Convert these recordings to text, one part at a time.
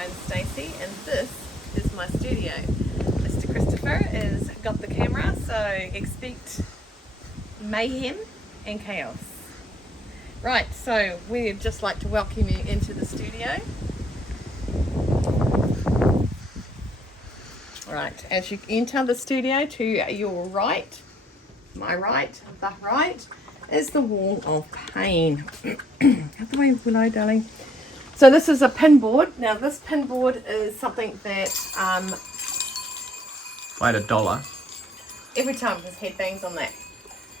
name's Stacey, and this is my studio. Mr. Christopher has got the camera, so expect mayhem and chaos. Right, so we'd just like to welcome you into the studio. Right, as you enter the studio, to your right, my right, the right, is the wall of pain. Out the way below, darling. So this is a pin board. Now this pin board is something that Wait, $1. every time his head bangs on that.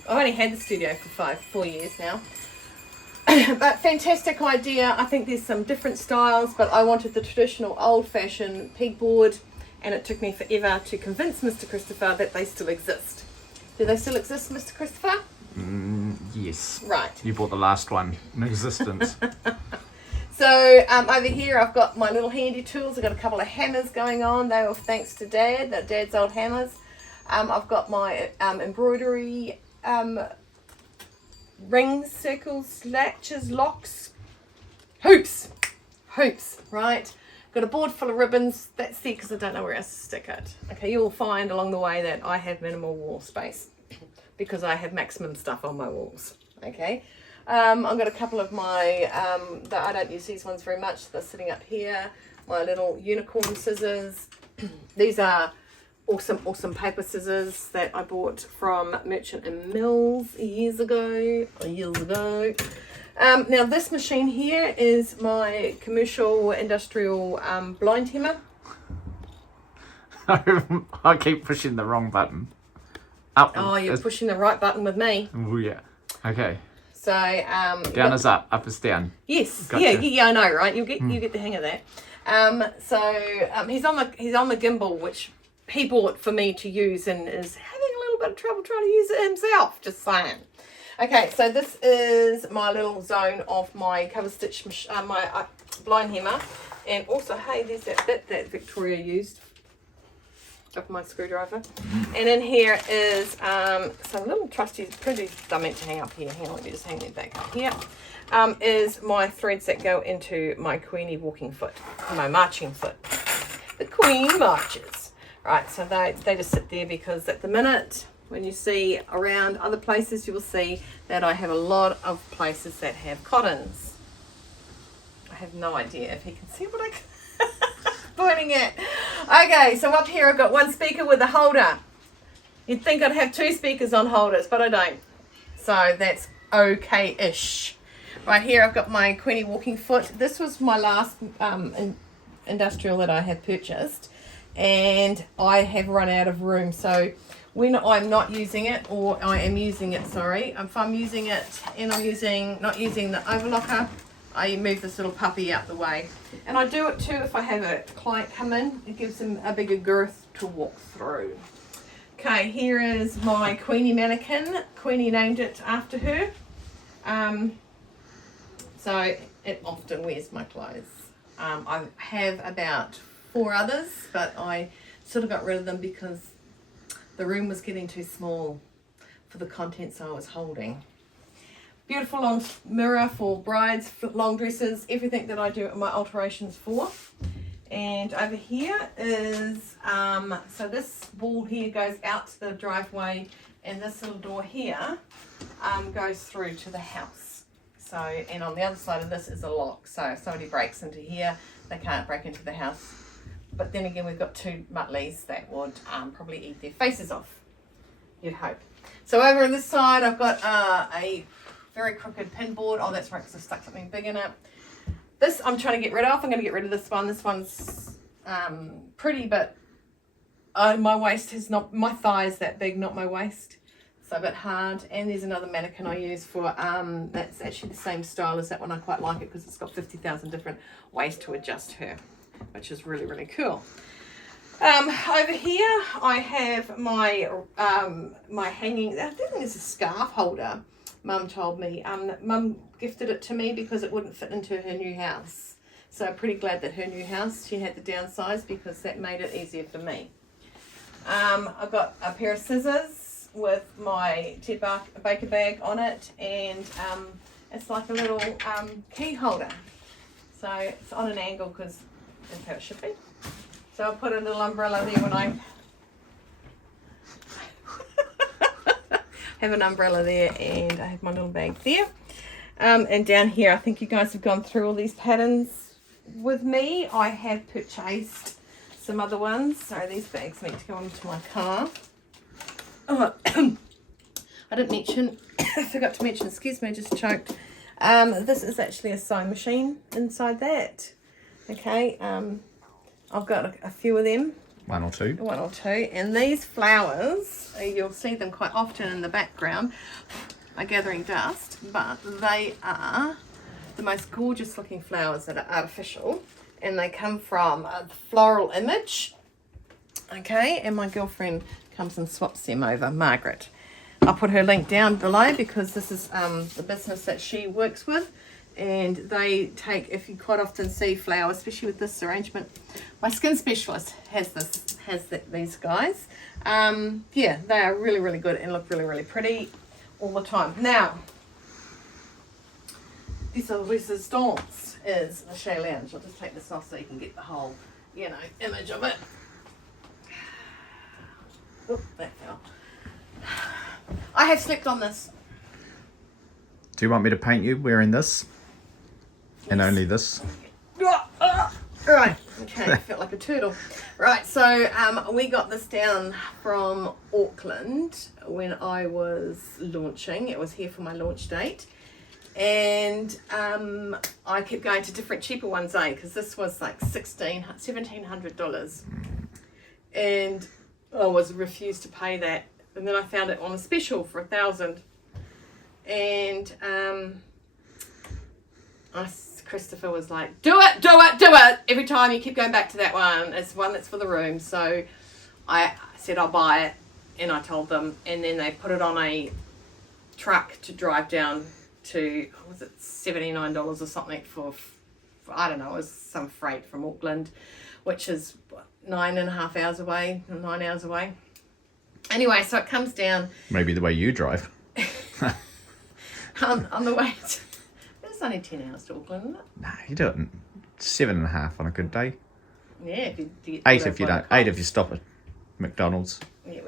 I've only had the studio for 4 years now. But fantastic idea. I think there's some different styles, but I wanted the traditional old-fashioned pegboard, and it took me forever to convince Mr. Christopher that they still exist. Do they still exist, Mr. Christopher? Yes. Right. You bought the last one in existence. So over here I've got my little handy tools. I've got a couple of hammers going on. They were thanks to Dad, Dad's old hammers. I've got my embroidery rings, circles, latches, locks, hoops, right? Got a board full of ribbons. That's there because I don't know where else to stick it. Okay, you'll find along the way that I have minimal wall space because I have maximum stuff on my walls. Okay, I've got a couple of my, that I don't use these ones very much. They're sitting up here. My little unicorn scissors. These are awesome paper scissors that I bought from Merchant and Mills years ago. Now this machine here is my commercial industrial blind hammer. I keep pushing the wrong button. Up. Oh, you're pushing the right button with me. Oh yeah. Okay. So Down is up is down. yes, Gotcha. yeah, I know, right? You get the hang of that. He's on the gimbal, which he bought for me to use, and is having a little bit of trouble trying to use it himself. Just saying. Okay, so this is my little zone of my cover stitch, my blind hammer, and also, hey, there's that bit that Victoria used of my screwdriver, and in here is some little trusty pretties that I meant to hang up here. Hang on, let me just hang them back up here. Is my threads that go into my Queenie walking foot, my marching foot. The Queen marches. Right, so they just sit there because at the minute, when you see around other places, you will see that I have a lot of places that have cottons. I have no idea if you can see what I'm pointing at. Okay, so up here I've got one speaker with a holder. You'd think I'd have 2 speakers on holders, but I don't. So that's okay-ish. Right here I've got my Queenie walking foot. This was my last industrial that I have purchased, and I have run out of room. So when I'm not using it, or I am using it, sorry, if I'm using it and I'm not using the overlocker, I move this little puppy out the way. And I do it too if I have a client come in. It gives them a bigger girth to walk through. Okay, here is my Queenie mannequin. Queenie named it after her. So it often wears my clothes. I have about 4 others, but I sort of got rid of them because the room was getting too small for the contents I was holding. Beautiful long mirror for brides, long dresses, everything that I do my alterations for. And over here is, so this wall here goes out to the driveway, and this little door here goes through to the house. So, and on the other side of this is a lock. So if somebody breaks into here, they can't break into the house. But then again, we've got 2 muttleys that would probably eat their faces off, you'd hope. So over on this side, I've got a very crooked pin board. Oh, that's right, because I stuck something big in it. This I'm trying to get rid of. I'm going to get rid of this one. This one's pretty, but my waist is not, my thigh is that big, not my waist. So a bit hard. And there's another mannequin I use for, that's actually the same style as that one. I quite like it because it's got 50,000 different ways to adjust her, which is really, really cool. Over here I have my my hanging, I think it's a scarf holder. Mum told me. Mum gifted it to me because it wouldn't fit into her new house. So I'm pretty glad that her new house, she had to downsize because that made it easier for me. I've got a pair of scissors with my Ted Baker bag on it, and it's like a little key holder. So it's on an angle because That's how it should be. So I'll put a little umbrella there when I have an umbrella there, and I have my little bag there. And down here, I think you guys have gone through all these patterns with me. I have purchased some other ones. So these bags need to go into my car. Oh, I didn't mention, I forgot to mention, excuse me, I just choked. This is actually a sewing machine inside that. Okay, I've got a few of them. One or two. And these flowers, you'll see them quite often in the background, are gathering dust, but they are the most gorgeous looking flowers that are artificial, and they come from a floral image. Okay, and my girlfriend comes and swaps them over, Margaret. I'll put her link down below because this is the business that she works with, and they take, if you quite often see flowers, especially with this arrangement, my skin specialist has these guys. Yeah, they are really, really good and look really, really pretty all the time. Now, this resistance is the Shea Lounge. I'll just take this off so you can get the whole, image of it. Oop, that fell. I have slept on this. Do you want me to paint you wearing this? Yes. And only this? Right, okay, I felt like a turtle. Right, so we got this down from Auckland when I was launching. It was here for my launch date. And I kept going to different cheaper ones, because this was like $1,700. And I was refused to pay that. And then I found it on a special for $1,000. And Christopher was like, do it. Every time you keep going back to that one. It's one that's for the room. So I said I'll buy it, and I told them, and then they put it on a truck to drive down to, was it $79 or something for I don't know, it was some freight from Auckland, which is 9.5 hours away, 9 hours away. Anyway, so it comes down. Maybe the way you drive. On the way to, it's only 10 hours to Auckland, isn't it? No, you do it in 7.5 on a good day. Yeah, if you get 8 if you don't. 8 if you stop at McDonald's. Yeah,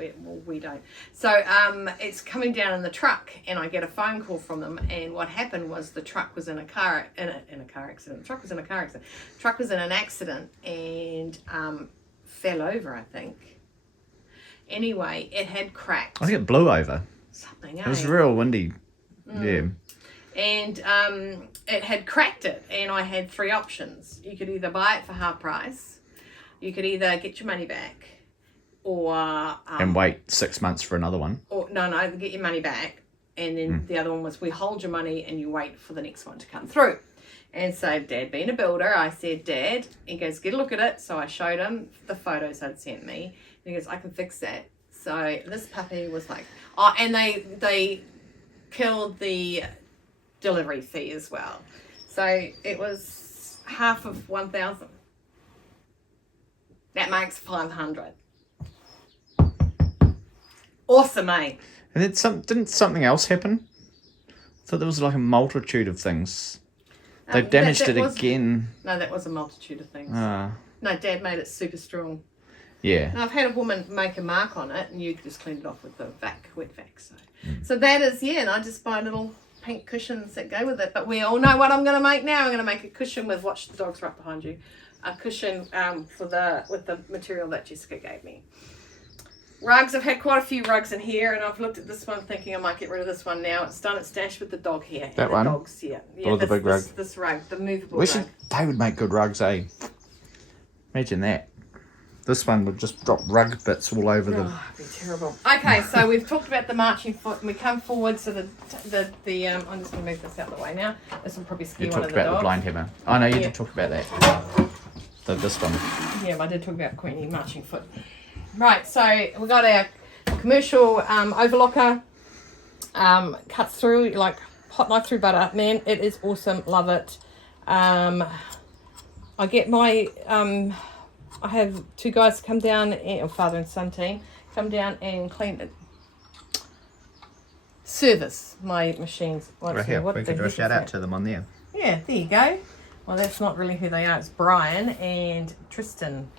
we don't. So it's coming down in the truck, and I get a phone call from them. And what happened was the truck was in a car accident. The truck was in a car accident. The truck was in an accident and fell over, I think. Anyway, it had cracked. I think it blew over. Something. It was real windy. Yeah. And it had cracked it, and I had 3 options. You could either buy it for half price, you could either get your money back, or and wait 6 months for another one. Or no, get your money back, and then the other one was we hold your money and you wait for the next one to come through. And so Dad, being a builder, I said, Dad, he goes, get a look at it. So I showed him the photos I'd sent me, and he goes, I can fix that. So this puppy was like, oh, and they killed the delivery fee as well. So it was half of 1,000. That makes 500. Awesome, mate. And then didn't something else happen? I thought there was like a multitude of things. They've damaged it again. No, that was a multitude of things. Ah. No, Dad made it super strong. Yeah. Now, I've had a woman make a mark on it, and you just cleaned it off with the wet vac. So that is, and I just buy little pink cushions that go with it. But we all know what I'm going to make now. I'm going to make a cushion with, watch the dogs right behind you, a cushion with the material that Jessica gave me. Rugs, I've had quite a few rugs in here, and I've looked at this one thinking I might get rid of this one now. It's done its dash with the dog hair. That the one? Dogs, yeah. Or the big rug? This rug, the movable rug. They would make good rugs, eh? Imagine that. This one would just drop rug bits all over them. Oh, it'd be terrible. Okay, so we've talked about the marching foot, and we come forward, so the I'm just going to move this out of the way now. This will probably scare You one of talked the about dogs. the blind hammer. Oh no, you did talk about that. This one. Yeah, I did talk about Queenie marching foot. Right, so we got our commercial overlocker. Cuts through like hot knife through butter. Man, it is awesome. Love it. I get my I have 2 guys come down, or father and son team, come down and clean it. Service my machines. Right here, we could do a shout out to them on there. Yeah, there you go. Well, that's not really who they are. It's Brian and Tristan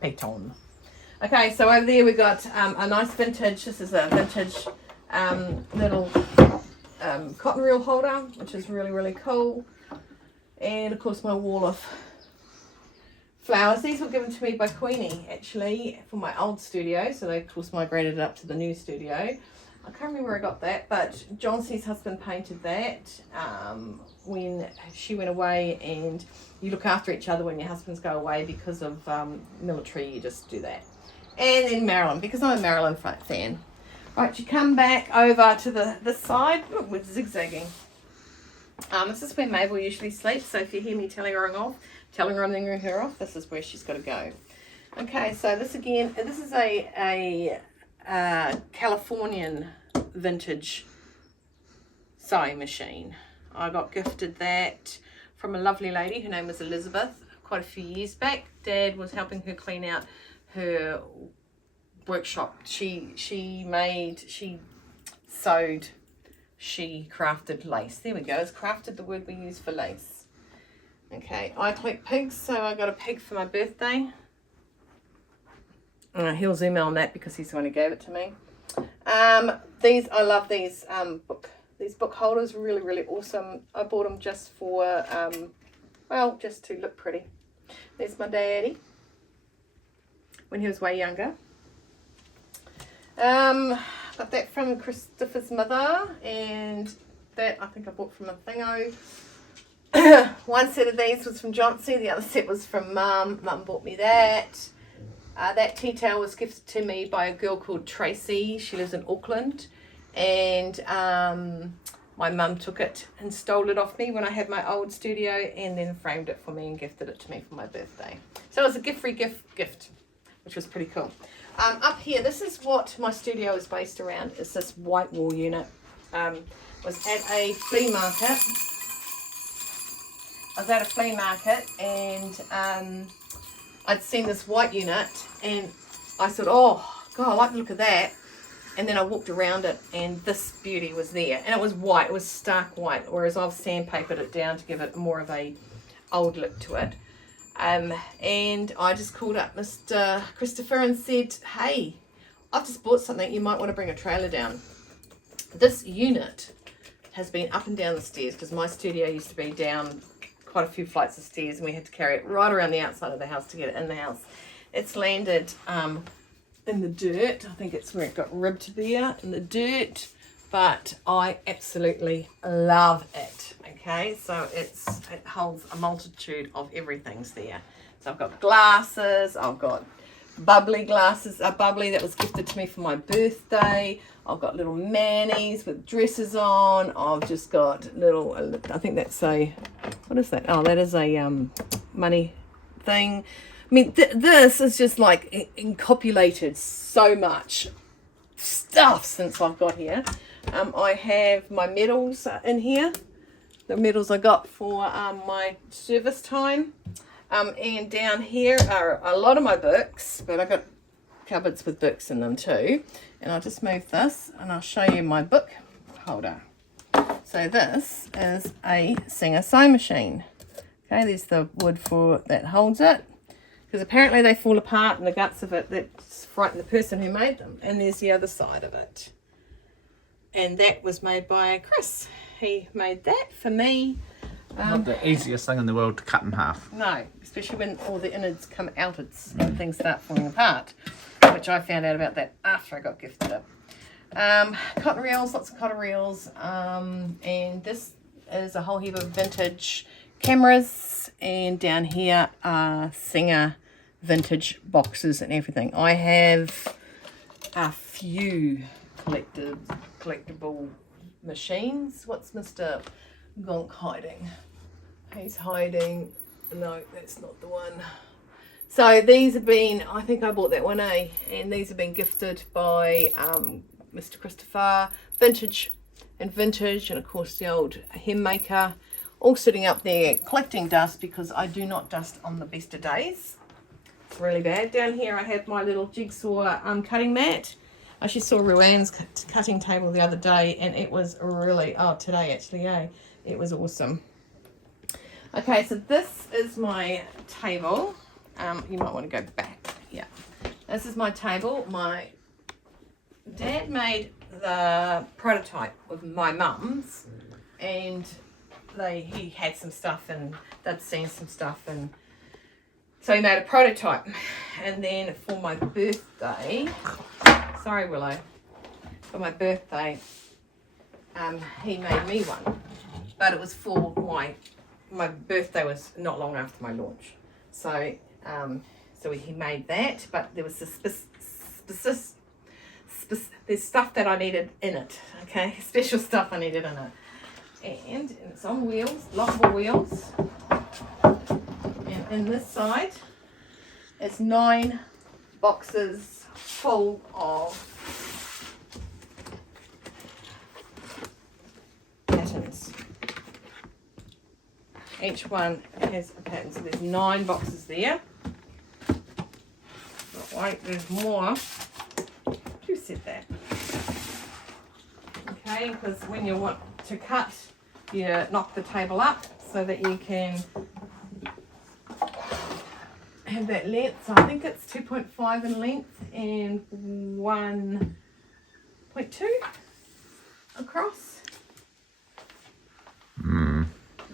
Payton. Okay, so over there we got a nice vintage. This is a vintage little cotton reel holder, which is really, really cool. And of course my wall of flowers. These were given to me by Queenie, actually, for my old studio. So they, of course, migrated it up to the new studio. I can't remember where I got that, but John C's husband painted that when she went away, and you look after each other when your husbands go away because of military, you just do that. And then Marilyn, because I'm a Marilyn fan. Right, you come back over to this side. Oh, we're zigzagging. This is where Mabel usually sleeps, so if you hear me telling her off, this is where she's got to go. Okay, so this again, this is a Californian vintage sewing machine. I got gifted that from a lovely lady. Her name was Elizabeth, quite a few years back. Dad was helping her clean out her workshop. She sewed, she crafted lace. There we go. It's crafted, the word we use for lace. Okay, I collect pigs, so I got a pig for my birthday. He'll zoom in on that because he's the one who gave it to me. I love these book holders, really, really awesome. I bought them just for, well, just to look pretty. There's my daddy when he was way younger. Got that from Christopher's mother, and that I think I bought from a thingo. One set of these was from Johnsy, the other set was from Mum. Mum bought me that. That tea towel was gifted to me by a girl called Tracy. She lives in Auckland, and my mum took it and stole it off me when I had my old studio, and then framed it for me and gifted it to me for my birthday. So it was a gift-free gift, which was pretty cool. Up here, this is what my studio is based around. It's this white wall unit. Was at a flea market. I was at a flea market, and I'd seen this white unit, and I thought, oh God, I like the look of that. And then I walked around it, and this beauty was there, and it was white. It was stark white, whereas I've sandpapered it down to give it more of a old look to it. And I just called up Mr. Christopher and said, hey, I've just bought something. You might want to bring a trailer down. This unit has been up and down the stairs, because my studio used to be down quite a few flights of stairs, and we had to carry it right around the outside of the house to get it in the house. It's landed in the dirt. I think it's where it got ribbed there, in the dirt, but I absolutely love it. Okay, so it holds a multitude of everything's there. So I've got glasses, I've got bubbly glasses, a bubbly that was gifted to me for my birthday. I've got little manis with dresses on. I've just got little, I think that's a, what is that? Oh, that is a money thing. I mean, this is just like encapsulated so much stuff since I've got here. I have my medals in here. The medals I got for my service time. And down here are a lot of my books, but I've got cupboards with books in them too. And I'll just move this and I'll show you my book holder. So this is a Singer sewing machine. Okay, there's the wood for that holds it. Because apparently they fall apart in the guts of it. That's frightened the person who made them. And there's the other side of it. And that was made by Chris. He made that for me. Not the easiest thing in the world to cut in half. No, especially when all the innards come out and things start falling apart, which I found out about that after I got gifted it. Cotton reels, lots of cotton reels, and this is a whole heap of vintage cameras, and down here are Singer vintage boxes and everything. I have a few collectible machines. What's Mr. Gonk hiding? He's hiding. No, that's not the one. So these have been, I think I bought that one, and these have been gifted by Mr. Christopher. Vintage, and of course the old hem maker, all sitting up there collecting dust, because I do not dust on the best of days. It's really bad. Down here I have my little jigsaw cutting mat. I actually saw Ruan's cutting table the other day, and it was really, today actually, it was awesome. Okay, so this is my table. You might want to go back. Yeah, this is my table. My dad made the prototype with my mum's, and he had some stuff and they'd seen some stuff, and so he made a prototype. And then for my birthday, sorry Willow, for my birthday, he made me one, but it was for my birthday was not long after my launch, so he made that, but there was there's stuff that I needed in it, okay, special stuff I needed in it, and it's on wheels, lockable wheels, and in this side it's 9 boxes full of patterns. Each one has a pattern, so there's 9 boxes there. But wait, there's more. Who said that? Okay, because when you want to cut, you knock the table up so that you can have that length. So I think it's 2.5 in length and 1.2 across.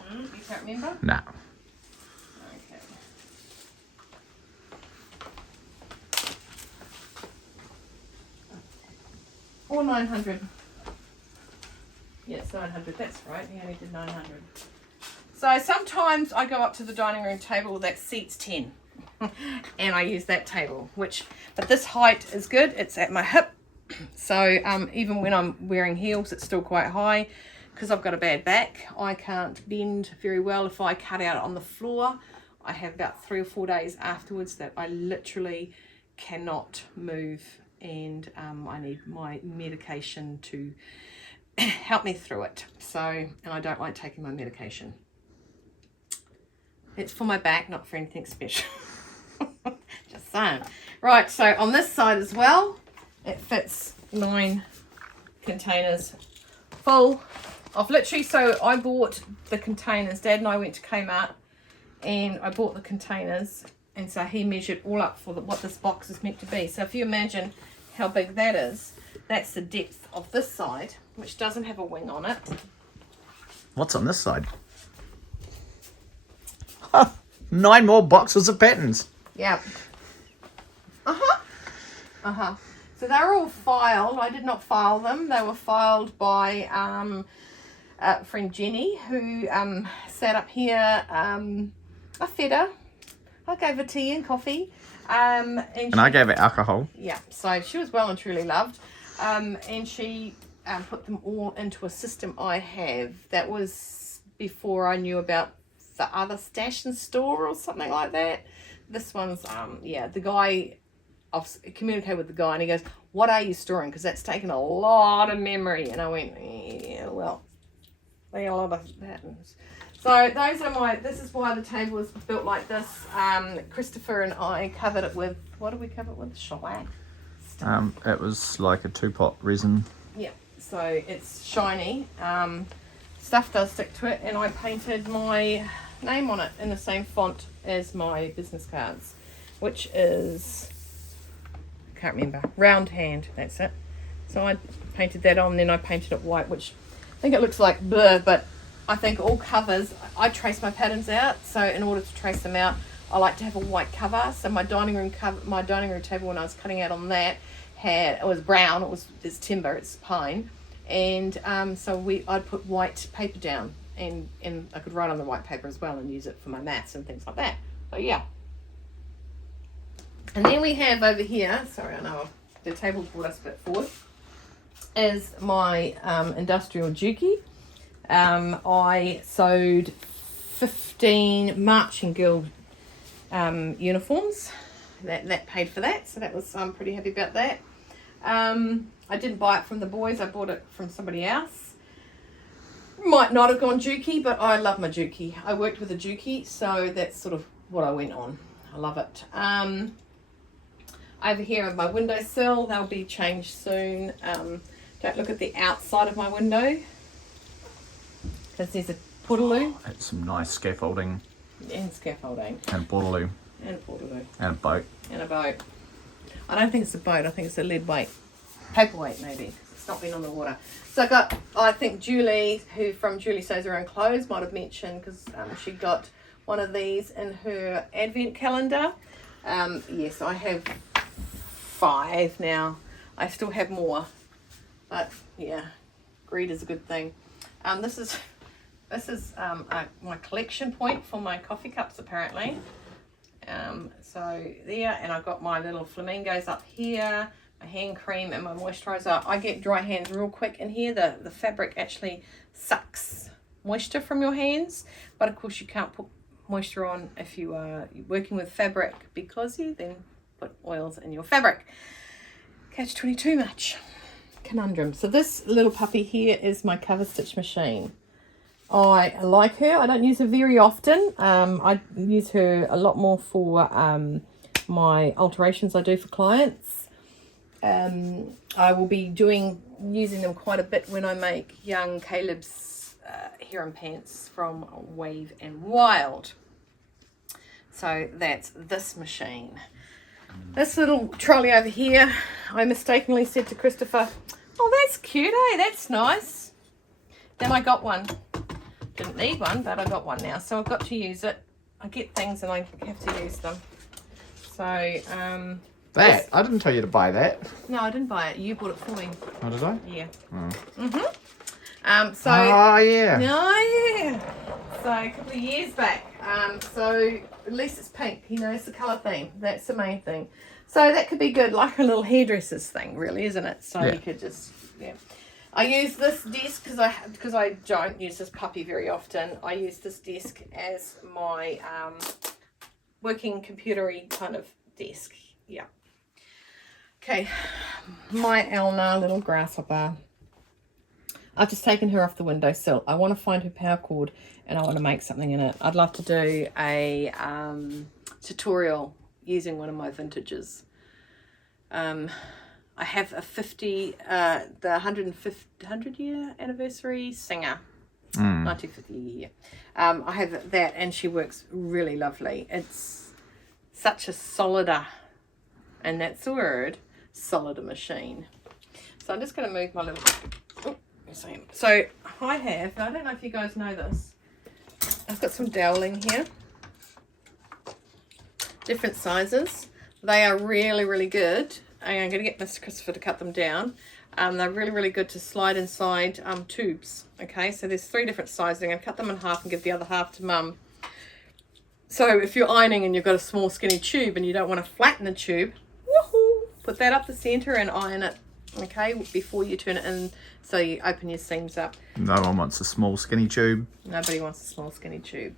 You can't remember? No. Okay. Or 900. Yes, 900, that's right. He only did 900. So sometimes I go up to the dining room table that seats 10. And I use that table, but this height is good. It's at my hip. So even when I'm wearing heels, it's still quite high. Because I've got a bad back, I can't bend very well. If I cut out on the floor, I have about 3 or 4 days afterwards that I literally cannot move, and I need my medication to help me through it. So, and I don't like taking my medication. It's for my back, not for anything special. Just saying. Right, so on this side as well, it fits 9 containers full of literally, so I bought the containers. Dad and I went to Kmart and I bought the containers, and so he measured all up for what this box is meant to be. So if you imagine how big that is, that's the depth of this side, which doesn't have a wing on it. What's on this side? 9 more boxes of patterns. Yeah. So they're all filed. I did not file them. They were filed by friend Jenny, who sat up here. I fed her. I gave her tea and coffee. And I gave her alcohol. Yeah, so she was well and truly loved. And she put them all into a system I have. That was before I knew about the other stash and store or something like that. This one's, the guy, I've communicated with the guy and he goes, what are you storing? Because that's taken a lot of memory. And I went, yeah, well, they are a lot of patterns. So those are this is why the table is built like this. Christopher and I covered it with, what did we cover it with? Shellac. It was like a 2-pot resin. Yeah, so it's shiny. Stuff does stick to it, and I painted my name on it in the same font as my business cards, which is, I can't remember, Round Hand, that's it. So I painted that on, then I painted it white, which I think it looks like blur, but I think all covers, I trace my patterns out, so in order to trace them out, I like to have a white cover. So my dining room table, when I was cutting out on that, it was brown, it's timber, it's pine, and I'd put white paper down, and I could write on the white paper as well and use it for my maths and things like that. So yeah. And then we have over here, sorry, I know the table's brought us a bit forward, is my industrial dookie. I sewed 15 marching guild uniforms. That paid for that, so I'm pretty happy about that. I didn't buy it from the boys, I bought it from somebody else. Might not have gone dookie, but I love my dookie. I worked with a dookie, so that's sort of what I went on. I love it. Over here on my windowsill, they'll be changed soon. Don't look at the outside of my window, because there's Portaloo. It's some nice scaffolding. And scaffolding. And Portaloo. And Portaloo. And a boat. And a boat. I don't think it's a boat, I think it's a lead weight. Paperweight maybe. It's not been on the water. So I got, I think Julie, who from Julie Sews Her Own Clothes, might have mentioned, because she got one of these in her advent calendar. Yes, I have 5 now. I still have more. But yeah, greed is a good thing. This is my collection point for my coffee cups apparently. So there, and I've got my little flamingos up here, my hand cream and my moisturizer. I get dry hands real quick in here. The fabric actually sucks moisture from your hands, but of course you can't put moisture on if you are working with fabric, because you then put oils in your fabric. Catch-22 much. Conundrum. So this little puppy here is my cover stitch machine. I like her. I don't use her very often. I use her a lot more for my alterations I do for clients. I will be using them quite a bit when I make young Caleb's heron pants from Wave and Wild. So that's this machine. This little trolley over here, I mistakenly said to Christopher, oh, that's cute, eh? That's nice. Then I got one. Didn't need one, but I got one now, so I've got to use it. I get things and I have to use them. So, that? I didn't tell you to buy that. No, I didn't buy it. You bought it for me. Oh, did I? Yeah. Oh. So. Oh, yeah. Yeah. So, a couple of years back. So, at least it's pink. He knows the colour theme. That's the main thing. So, that could be good, like a little hairdresser's thing, really, isn't it? So, yeah. You could just, yeah. I use this desk because I don't use this puppy very often. I use this desk as my working computery kind of desk. Yeah. Okay, my Elna little grasshopper. I've just taken her off the windowsill. I want to find her power cord and I want to make something in it. I'd love to do a tutorial using one of my vintages. I have a the 100 year anniversary Singer, 1950 year. I have that and she works really lovely. It's such a solider, and that's the word, solider machine. So I'm just going to move my little, so I don't know if you guys know this, I've got some doweling here, different sizes. They are really, really good. I'm going to get Mr. Christopher to cut them down. They're really, really good to slide inside tubes. Okay, so there's 3 different sizes. I'm going to cut them in half and give the other half to Mum. So if you're ironing and you've got a small skinny tube and you don't want to flatten the tube, woohoo, put that up the centre and iron it, okay, before you turn it in, so you open your seams up. No one wants a small skinny tube. Nobody wants a small skinny tube.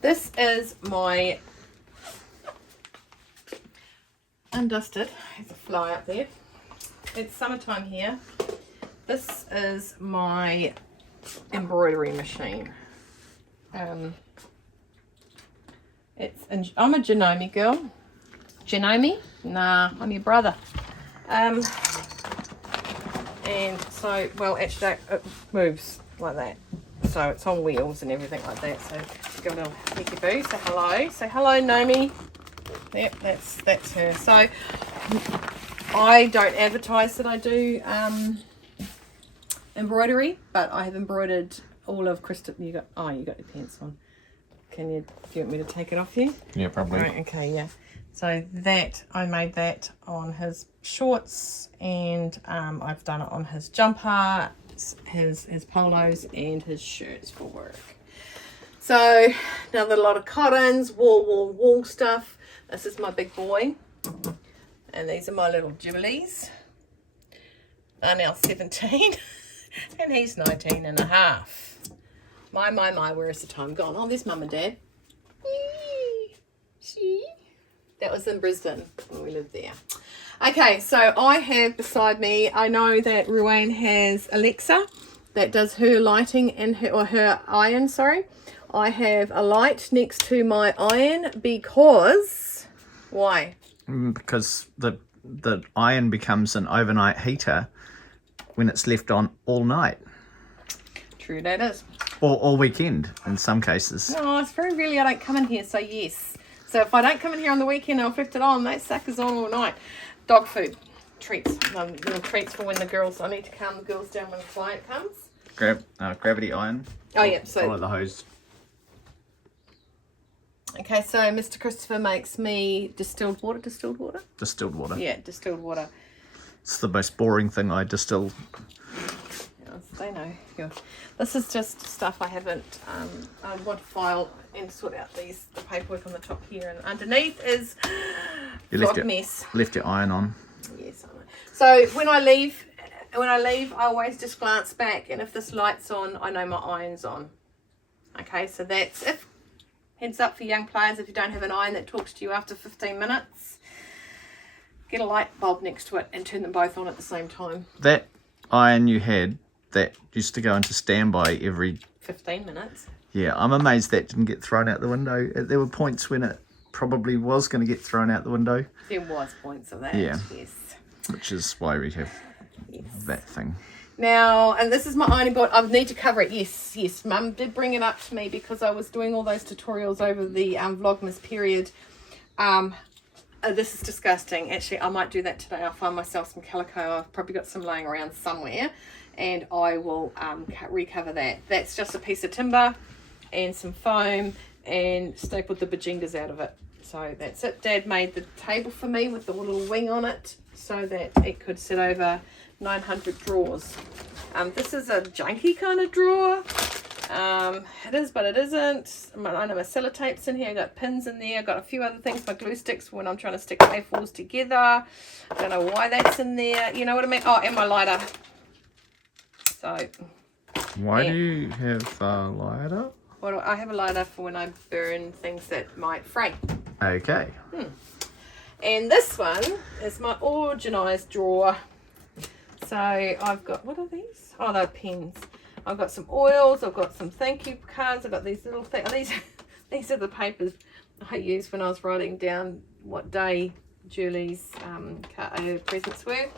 This is my undusted, there's a fly up there. It's summertime here. This is my embroidery machine. I'm a Janome girl. Janome? Nah, I'm your brother. And so, well, actually it moves like that. So it's on wheels and everything like that. So give a little peekaboo. Say hello. Say hello, Nomi. Yep, that's her. So I don't advertise that I do embroidery, but I have embroidered all of Christopher. You got your pants on. Do you want me to take it off you? Yeah, probably. Right, okay, yeah. So that I made that on his shorts, and I've done it on his jumper, his polos, and his shirts for work. So another lot of cottons, wool stuff. This is my big boy, and these are my little Jubilees. They're now 17 and he's 19 and a half. My, where is the time gone? Oh, there's Mum and Dad. See? That was in Brisbane when we lived there. Okay, so I have beside me, I know that Ruane has Alexa that does her lighting and her iron, sorry. I have a light next to my iron because, why? Because the iron becomes an overnight heater when it's left on all night. True that is. Or all weekend in some cases. No, it's very rarely I don't come in here, so yes. So if I don't come in here on the weekend, I'll left it on. That sucker's on all night. Dog food. Treats. Little treats for when the girls, I need to calm the girls down when a client comes. Gravity iron. Oh, yeah. So follow the hose. Okay, so Mr. Christopher makes me distilled water. Distilled water? Distilled water. Yeah, distilled water. It's the most boring thing I distill. Yes, they know. Yeah. This is just stuff I haven't. I want to file and sort out the paperwork on the top here, and underneath is mess. Left your iron on. Yes, I know. So when I leave, I always just glance back, and if this light's on, I know my iron's on. Okay, so that's it. Heads up for young players, if you don't have an iron that talks to you after 15 minutes, get a light bulb next to it and turn them both on at the same time. That iron you had, that used to go into standby every 15 minutes. Yeah, I'm amazed that didn't get thrown out the window. There were points when it probably was going to get thrown out the window. There was points of that, yeah. Yes. Which is why we have that thing. Now, and this is my ironing board. I need to cover it. Yes. Mum did bring it up to me because I was doing all those tutorials over the Vlogmas period. This is disgusting. Actually, I might do that today. I'll find myself some calico. I've probably got some laying around somewhere, and I will recover that. That's just a piece of timber and some foam and stapled the bajingas out of it. So that's it. Dad made the table for me with the little wing on it so that it could sit over 900 drawers. This is a junky kind of drawer. It is, but it isn't. I know my sellotape's in here. I got pins in there. I got a few other things. My glue sticks when I'm trying to stick A4s together. I don't know why that's in there. You know what I mean? Oh, and my lighter. So. Why do you have a lighter? Well, I have a lighter for when I burn things that might fray. Okay. And this one is my organised drawer. So I've got, what are these? Oh, they're pens. I've got some oils. I've got some thank you cards. I've got these little things. These are the papers I used when I was writing down what day Julie's presents were.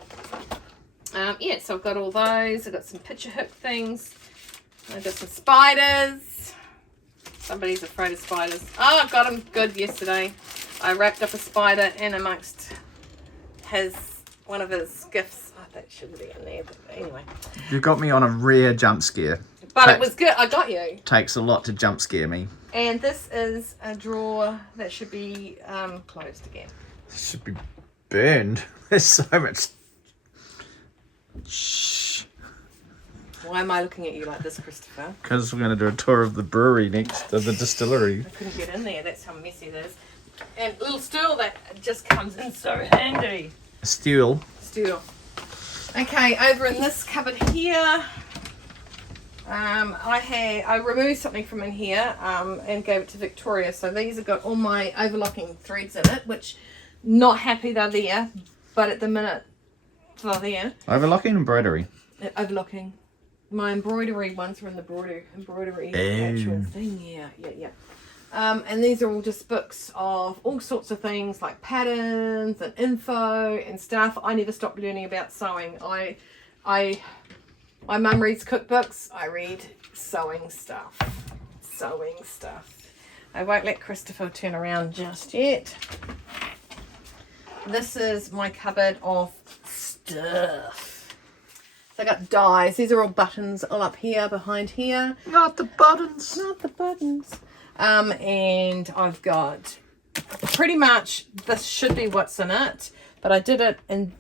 Yeah, so I've got all those. I've got some picture hook things. I've got some spiders. Somebody's afraid of spiders. Oh, I got them good yesterday. I wrapped up a spider in amongst one of his gifts. Oh, that shouldn't be in there, but anyway. You got me on a rare jump scare. But it was good. I got you. Takes a lot to jump scare me. And this is a drawer that should be closed again. It should be burned. There's so much. Shh. Why am I looking at you like this, Christopher? Because we're going to do a tour of the brewery next, of the distillery. I couldn't get in there. That's how messy it is. And little stool that just comes in so handy. A stool. Okay, over in this cupboard here, I removed something from in here and gave it to Victoria. So these have got all my overlocking threads in it, which not happy they're there, but at the minute they're there. Overlocking embroidery. Overlocking. My embroidery ones are in the embroidery actual thing. Yeah. And these are all just books of all sorts of things like patterns and info and stuff. I never stopped learning about sewing. My mum reads cookbooks. I read sewing stuff. I won't let Christopher turn around just yet. This is my cupboard of stuff. So I got dies. These are all buttons all up here, behind here. Not the buttons. And I've got pretty much, this should be what's in it, but I did it and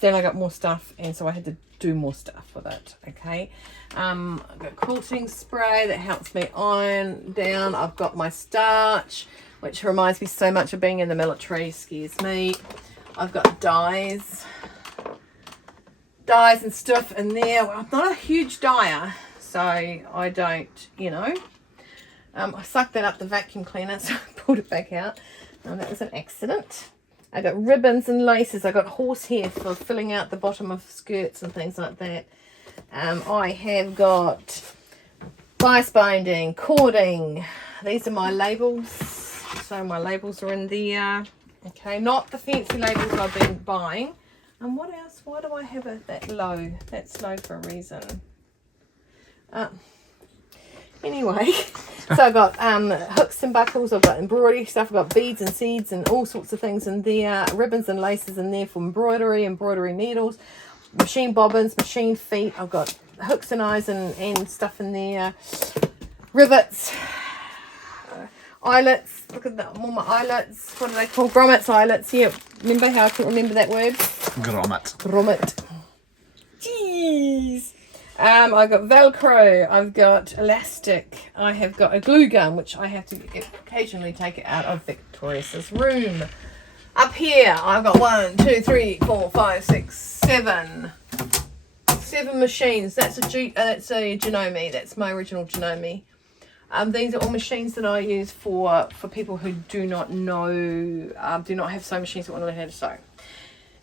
then I got more stuff, and so I had to do more stuff with it. Okay. I've got quilting spray that helps me iron down. I've got my starch, which reminds me so much of being in the military. Scares me. I've got dyes and stuff in there. Well, I'm not a huge dyer, so I don't, I sucked that up the vacuum cleaner, so I pulled it back out. That was an accident. I got ribbons and laces. I got horsehair for filling out the bottom of skirts and things like that. I have got bias binding, cording. These are my labels. So my labels are in there. Okay, not the fancy labels I've been buying. And what else? Why do I have it that low? That's low for a reason. Anyway, so I've got hooks and buckles, I've got embroidery stuff, I've got beads and seeds and all sorts of things in there, ribbons and laces in there for embroidery needles, machine bobbins, machine feet, I've got hooks and eyes and stuff in there, rivets, eyelets, look at that, all my eyelets, what are they called? Grommets, eyelets, yeah, remember how I couldn't remember that word? Grommet. Jeez. I've got Velcro, I've got elastic, I have got a glue gun, which I have to occasionally take it out of Victoria's room. Up here, I've got 1, 2, 3, 4, 5, 6, 7. 7 machines. That's a Janome. That's my original Janome. These are all machines that I use for people who do not know, do not have sewing machines that want to learn how to sew.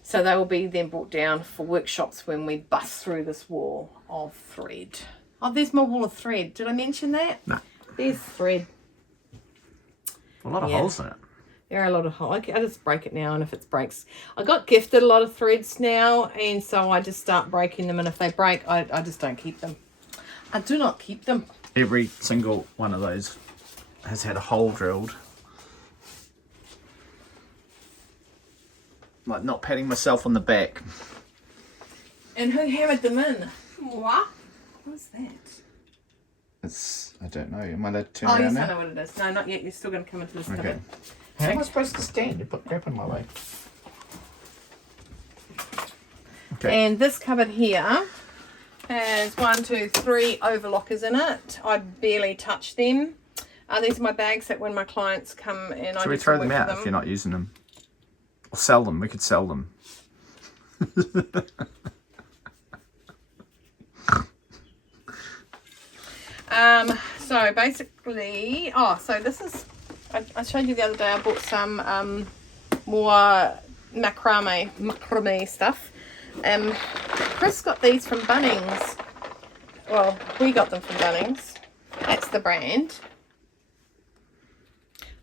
So they will be then brought down for workshops when we bust through this wall of thread. Oh, there's my wall of thread. Did I mention that? No. There's thread. A lot of holes in it. There are a lot of holes. I just break it now, and if it breaks, I got gifted a lot of threads now, and so I just start breaking them, and if they break, I just don't keep them. I do not keep them. Every single one of those has had a hole drilled. Like not patting myself on the back. And who hammered them in? What? What's that? It's, I don't know. Am I allowed to turn Oh, around yes, now? I know what it is. No, not yet. You're still going to come into this Okay. cupboard. How am I supposed to stand? You put crap in my way. Okay. And this cupboard here has 1, 2, 3 overlockers in it. I barely touch them. These are my bags that when my clients come in, Should we throw them out if you're not using them? Or sell them? We could sell them. So basically, so this is, I showed you the other day, I bought some more macrame stuff. Chris got these from Bunnings. Well, we got them from Bunnings. That's the brand.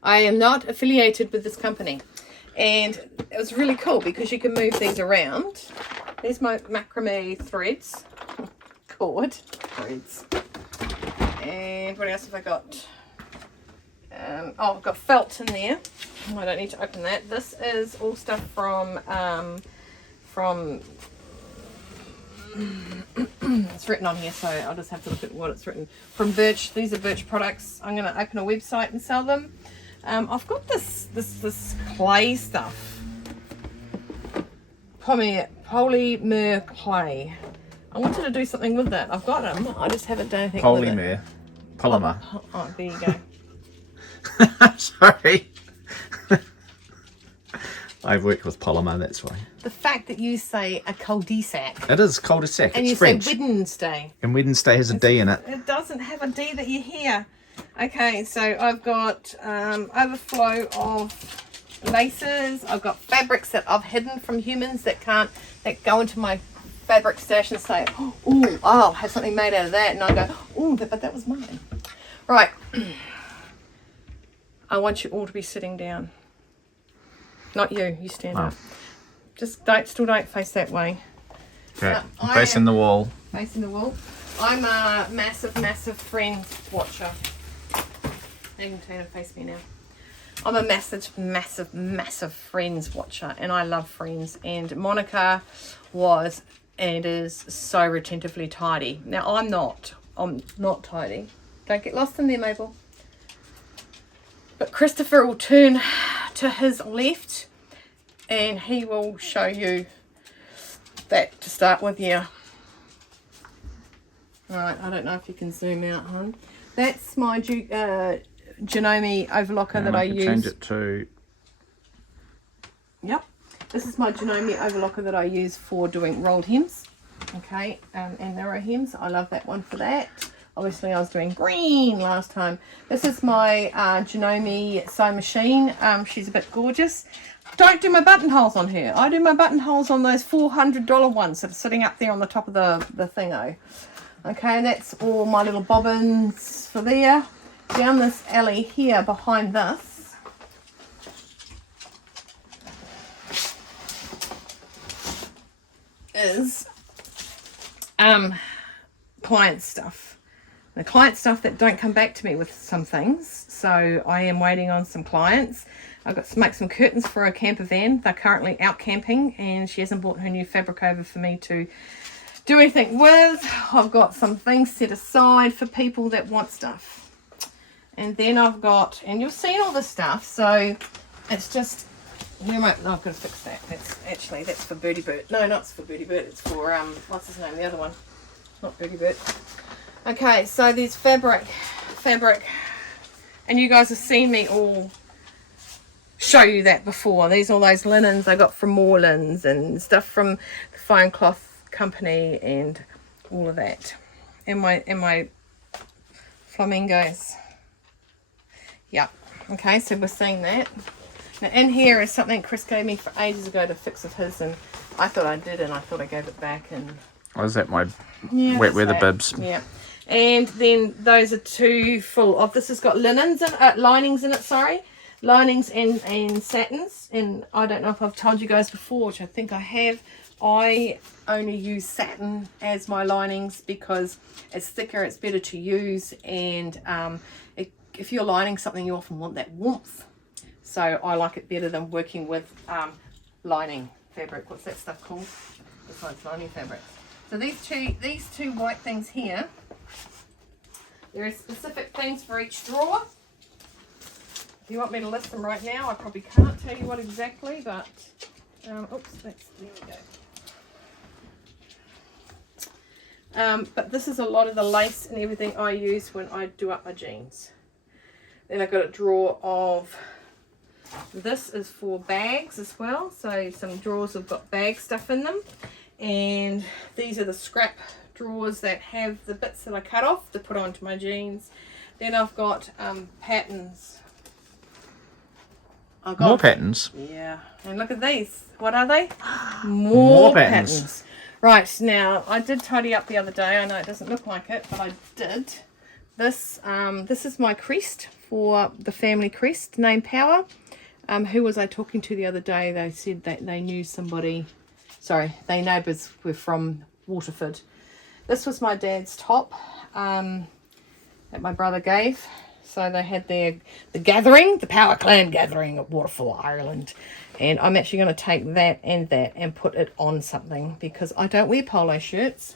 I am not affiliated with this company. And it was really cool because you can move these around. There's my macrame threads. Cord threads. And what else have I got? I've got felt in there. I don't need to open that. This is all stuff from it's written on here, so I'll just have to look at what it's written. From Birch. These are Birch products. I'm going to open a website and sell them. I've got this clay stuff. Polymer clay. I wanted to do something with that. I've got them. I just haven't done anything with it. Polymer. Oh, there you go. Sorry. I've worked with polymer, that's why. The fact that you say a cul-de-sac. It is cul-de-sac. And it's you French. say Wednesday. And Wednesday has a D in it. It doesn't have a D that you hear. Okay, so I've got overflow of laces. I've got fabrics that I've hidden from humans that go into my fabric stash and say, oh, I'll have something made out of that. And I go, oh, but that was mine. Right. I want you all to be sitting down. Not you. You stand up. Just still don't face that way. Okay. Facing the wall. Facing the wall. I'm a massive Friends watcher. You can turn and face me now. I'm a massive Friends watcher, and I love Friends. And Monica was and is so retentively tidy. Now I'm not tidy. Don't get lost in there, Mabel. But Christopher will turn to his left, and he will show you that to start with. Yeah. Right. I don't know if you can zoom out, hon. That's my Janome overlocker that I use. Change it to. Yep. This is my Janome overlocker that I use for doing rolled hems. Okay, and narrow hems. I love that one for that. Obviously, I was doing green last time. This is my Janome sewing machine. She's a bit gorgeous. Don't do my buttonholes on her. I do my buttonholes on those $400 ones that are sitting up there on the top of the thingo. Okay, that's all my little bobbins for there. Down this alley here behind this is client stuff. the client stuff that don't come back to me with some things. So I am waiting on some clients. I've got to make some curtains for a camper van. They're currently out camping and she hasn't brought her new fabric over for me to do anything with. I've got some things set aside for people that want stuff. And then I've got, and you've seen all this stuff, so it's just, no, I've got to fix that. That's for Birdie Bird. No, not for Birdie Bird. It's for, what's his name? The other one. Not Birdie Bird. Okay, so there's fabric. And you guys have seen me all show you that before. These are all those linens I got from Morelands and stuff from the Fine Cloth Company and all of that. And my flamingos. Yeah. Okay, so we're seeing that. Now in here is something Chris gave me for ages ago to fix with his, and I thought I did, and I thought I gave it back. And oh, is that my wet weather bibs? Yeah. And then those are two full of, this has got linens in linings in it, sorry. Linings and satins. And I don't know if I've told you guys before, which I think I have. I only use satin as my linings because it's thicker, it's better to use, and if you're lining something, you often want that warmth. So I like it better than working with lining fabric. What's that stuff called? Besides lining fabric. So these two white things here, there are specific things for each drawer. If you want me to list them right now, I probably can't tell you what exactly, but oops, there we go. But this is a lot of the lace and everything I use when I do up my jeans. Then I've got a drawer of, this is for bags as well. So some drawers have got bag stuff in them. And these are the scrap drawers that have the bits that I cut off to put onto my jeans. Then I've got patterns. More patterns? Yeah. And look at these. What are they? More patterns. Right, now I did tidy up the other day. I know it doesn't look like it, but I did. This is my crest for the family crest, name Power. Who was I talking to the other day? They said that they knew somebody, sorry, they neighbours were from Waterford. This was my dad's top that my brother gave. So they had the gathering, the Power Clan gathering at Waterford, Ireland. And I'm actually going to take that and put it on something because I don't wear polo shirts.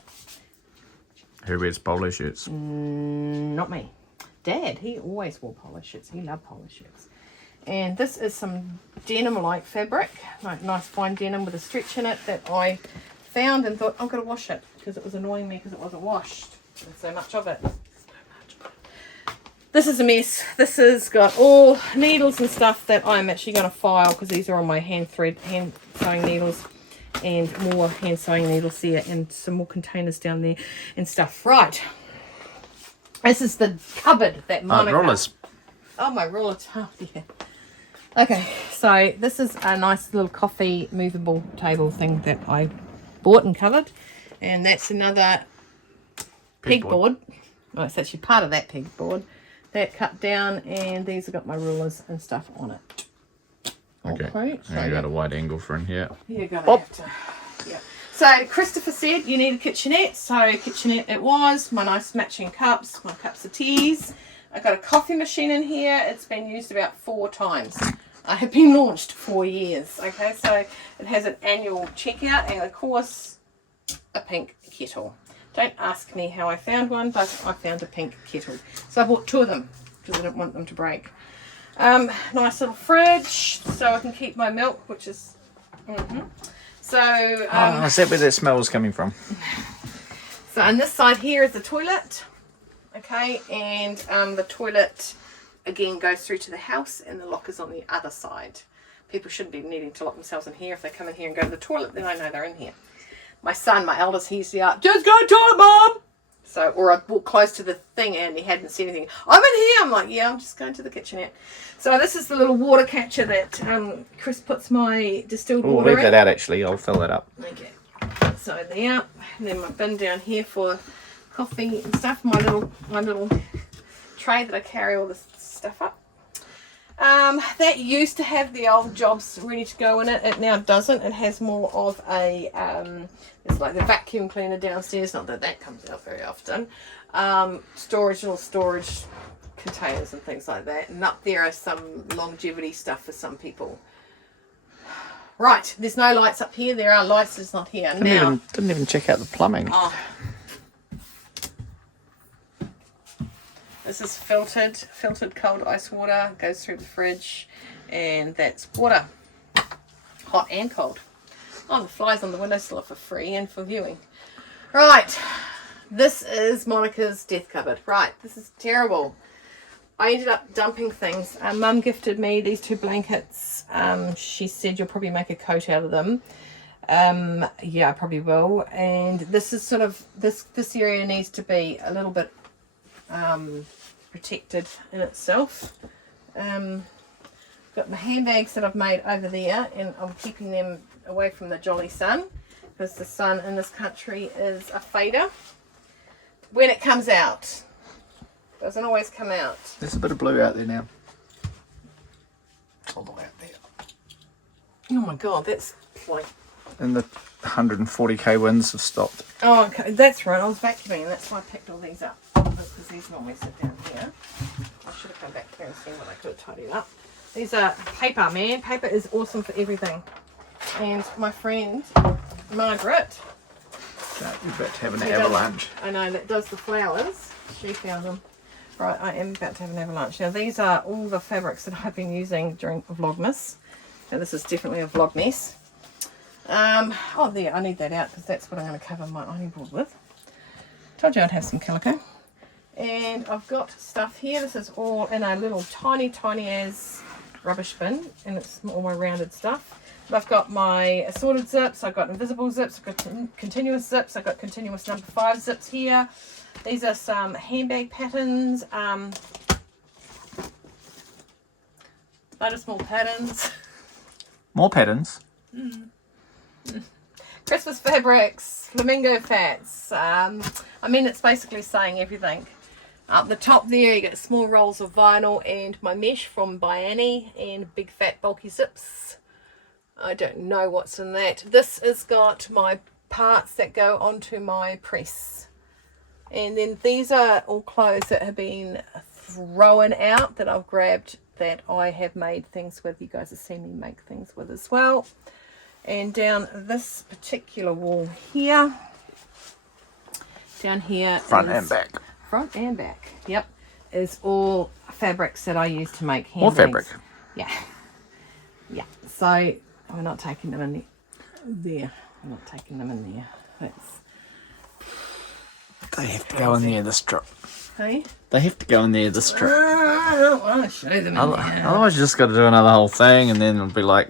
Who wears polo shirts? Not me. Dad, he always wore polo shirts. He loved polo shirts. And this is some denim-like fabric, like nice fine denim with a stretch in it that I found and thought, I'm going to wash it because it was annoying me because it wasn't washed. There's so much of it. This is a mess. This has got all needles and stuff that I'm actually going to file because these are on my hand sewing needles, and more hand sewing needles there, and some more containers down there and stuff. Right. This is the cupboard that Monica... rollers. Oh, my roller. Oh, yeah. Okay, so this is a nice little coffee movable table thing that I bought and covered. And that's another pegboard. Oh, it's actually part of that pegboard. That cut down, and these have got my rulers and stuff on it. Okay, so you got a wide angle for in here. You're going to have to, yeah. So Christopher said you need a kitchenette, so kitchenette it was. My nice matching cups, my cups of teas. I've got a coffee machine in here. It's been used about 4 times. I have been launched 4 years. Okay, so it has an annual checkout, and of course a pink kettle. Don't ask me how I found one, but I found a pink kettle. So I bought 2 of them because I didn't want them to break. Nice little fridge so I can keep my milk, which is... So... is that where that smell is coming from? So on this side here is the toilet. Okay, and the toilet again goes through to the house, and the locker's on the other side. People shouldn't be needing to lock themselves in here. If they come in here and go to the toilet, then I know they're in here. My son, my eldest, he's the just go to the toilet, Mom! So, or I walked close to the thing and he hadn't said anything. I'm in here! I'm like, yeah, I'm just going to the kitchenette. So this is the little water catcher that Chris puts my distilled water in. Leave that out, actually. I'll fill that up. Okay. So there. And then my bin down here for coffee and stuff. My little tray that I carry all this stuff up. That used to have the old jobs ready to go in it. It now doesn't. It has more of a, it's like the vacuum cleaner downstairs. Not that that comes out very often. Little storage containers and things like that. And up there are some longevity stuff for some people. Right, there's no lights up here. There are lights, just not here. Didn't even check out the plumbing. Oh. This is filtered cold ice water, goes through the fridge, and that's water, hot and cold. Oh, the flies on the windowsill are for free and for viewing. Right, this is Monica's death cupboard. Right, this is terrible. I ended up dumping things. Mum gifted me these 2 blankets. She said you'll probably make a coat out of them. Yeah, I probably will. And this is sort of, this area needs to be a little bit protected in itself. Got my handbags that I've made over there, and I'm keeping them away from the jolly sun because the sun in this country is a fader when it comes out. Doesn't always come out. There's a bit of blue out there now. It's all the way out there. Oh my god, that's like... And the 140k winds have stopped. Oh, okay. That's right. I was vacuuming, and that's why I picked all these up. Because these normally sit down here. I should have come back here and seen what I could have tidied up. These are paper, man. Paper is awesome for everything. And my friend, Margaret. You're about to have an avalanche. I know, that does the flowers. She found them. Right, I am about to have an avalanche. Now, these are all the fabrics that I've been using during Vlogmas. Now, this is definitely a vlog mess. Oh, there, I need that out because that's what I'm going to cover my ironing board with. Told you I'd have some calico. And I've got stuff here. This is all in a little tiny as rubbish bin, and it's all my rounded stuff. But I've got my assorted zips, I've got invisible zips, I've got continuous zips, I've got continuous number 5 zips here. These are some handbag patterns, load of small patterns. More patterns? Christmas fabrics, flamingo fats. I mean, it's basically saying everything. Up the top there, you get small rolls of vinyl and my mesh from Biani and big fat bulky zips. I don't know what's in that. This has got my parts that go onto my press. And then these are all clothes that have been thrown out that I've grabbed that I have made things with. You guys have seen me make things with as well. And down this particular wall here, down here, front and back, yep, is all fabrics that I use to make handbags. More fabric. Yeah. So we're not taking them in there. I'm not taking them in there. They have to go in there this trip. Hey? They have to go in there this trip. I don't want to show them in there. Otherwise, you just got to do another whole thing, and then it'll be like.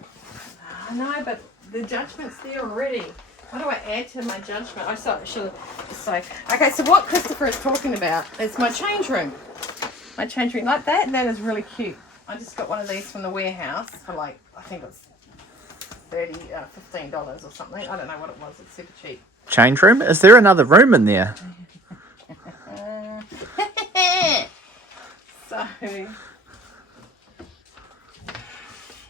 I know, but the judgment's there already. What do I add to my judgment? I should just say. Okay, so what Christopher is talking about is my change room. My change room, like that. That is really cute. I just got one of these from the warehouse for like, I think it was $15 or something. I don't know what it was. It's super cheap. Change room? Is there another room in there? So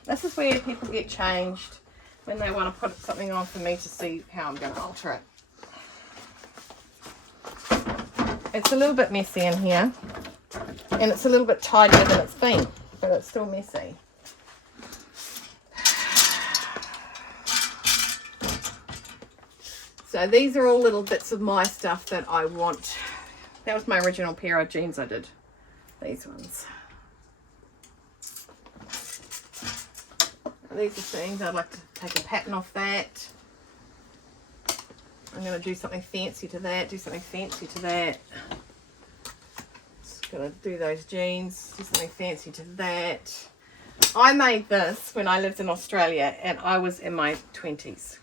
this is where people get changed when they want to put something on for me to see how I'm going to alter it. It's a little bit messy in here, and it's a little bit tidier than it's been, but it's still messy. So these are all little bits of my stuff that I want. That was my original pair of jeans I did. These ones. These are things I'd like to take a pattern off that. I'm going to do something fancy to that, do something fancy to that. Just going to do those jeans, do something fancy to that. I made this when I lived in Australia and I was in my 20s.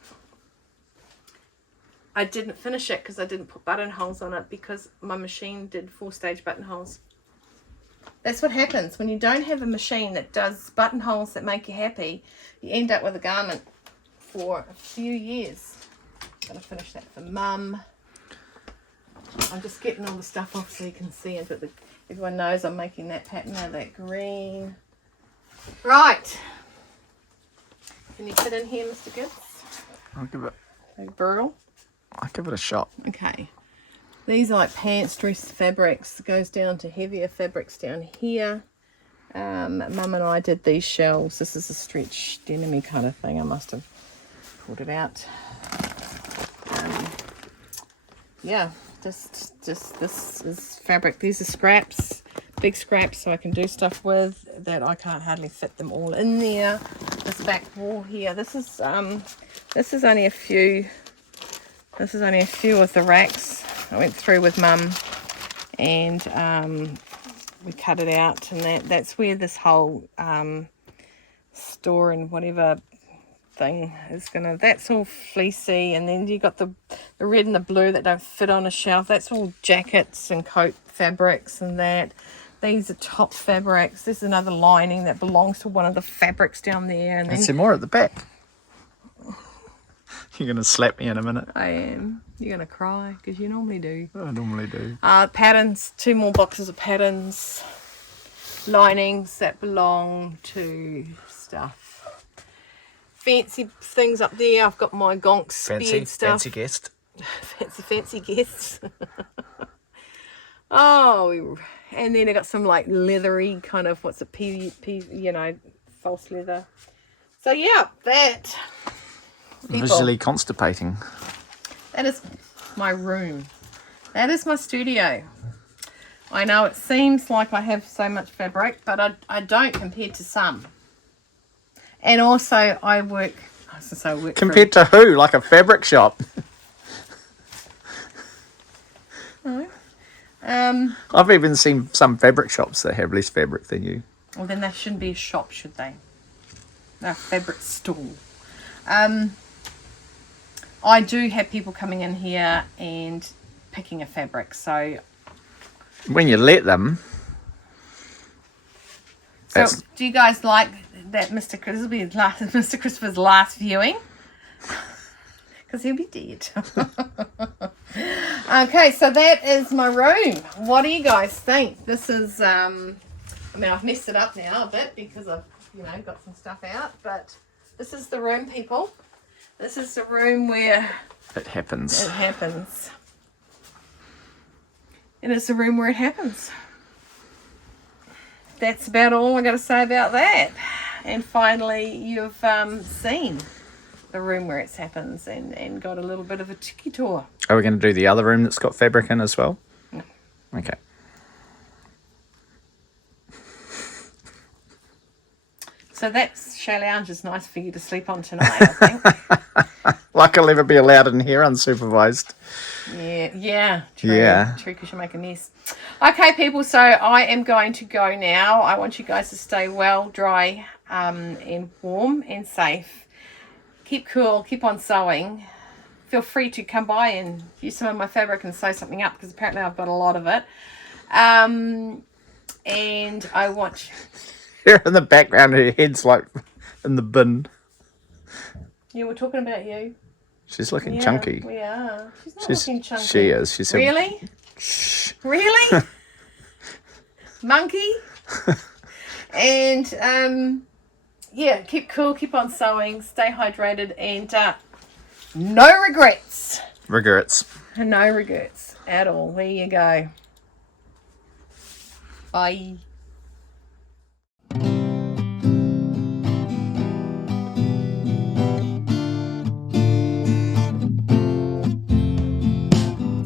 I didn't finish it because I didn't put buttonholes on it because my machine did 4-stage buttonholes. That's what happens when you don't have a machine that does buttonholes that make you happy. You end up with a garment for a few years. I'm going to finish that for Mum. I'm just getting all the stuff off so you can see it, but everyone knows I'm making that pattern out of that green Right. Can you fit in here, Mr. Gibbs? I'll give it. Big burl. I'll give it a shot. Okay. These are like pants dress fabrics. It goes down to heavier fabrics down here. Mum and I did these shells. This is a stretch denim kind of thing. I must have pulled it out. Yeah, just this is fabric. These are scraps, big scraps, so I can do stuff with that. I can't hardly fit them all in there. This back wall here. This is only a few. This is only a few of the racks I went through with Mum, and we cut it out, and that's where this whole store and whatever thing is gonna. That's all fleecy, and then you got the red and the blue that don't fit on a shelf. That's all jackets and coat fabrics and that. These are top fabrics. There's another lining that belongs to one of the fabrics down there, and then some more at the back. You're gonna slap me in a minute. I am. You're gonna cry because you normally do. I normally do. Patterns. 2 more boxes of patterns. Linings that belong to stuff. Fancy things up there. I've got my gonks beard stuff. Fancy guest. fancy guests. Oh, and then I got some like leathery kind of, what's it, false leather. So yeah, that. People. Visually constipating. That is my room. That is my studio. I know it seems like I have so much fabric, but I don't compared to some. And also I work Compared to who? Like a fabric shop? No. I've even seen some fabric shops that have less fabric than you. Well, then they shouldn't be a shop, should they? They're a fabric store. I do have people coming in here and picking a fabric, so... When you let them... So, do you guys like that Mr. Christopher's last viewing? Because he'll be dead. Okay, so that is my room. What do you guys think? This is, I mean, I've messed it up now a bit because I've, got some stuff out, but this is the room, people. This is the room where it happens. It happens. And it's the room where it happens. That's about all I got to say about that. And finally, you've seen the room where it happens and got a little bit of a tiki tour. Are we going to do the other room that's got fabric in as well? No. Okay. So that chalet lounge is nice for you to sleep on tonight, I think. Like I'll ever be allowed in here unsupervised. Yeah. True. Yeah. True, because you make a mess. Okay, people, so I am going to go now. I want you guys to stay well, dry, and warm and safe. Keep cool, keep on sewing. Feel free to come by and use some of my fabric and sew something up, because apparently I've got a lot of it. And I want... Here in the background, her head's like in the bin. Yeah, we're talking about you. She's looking chunky. We are. She's not looking chunky. She is. She's really? Shh. Really? Monkey? And, yeah, keep cool, keep on sewing, stay hydrated, and no regrets. Regrets. No regrets at all. There you go. Bye.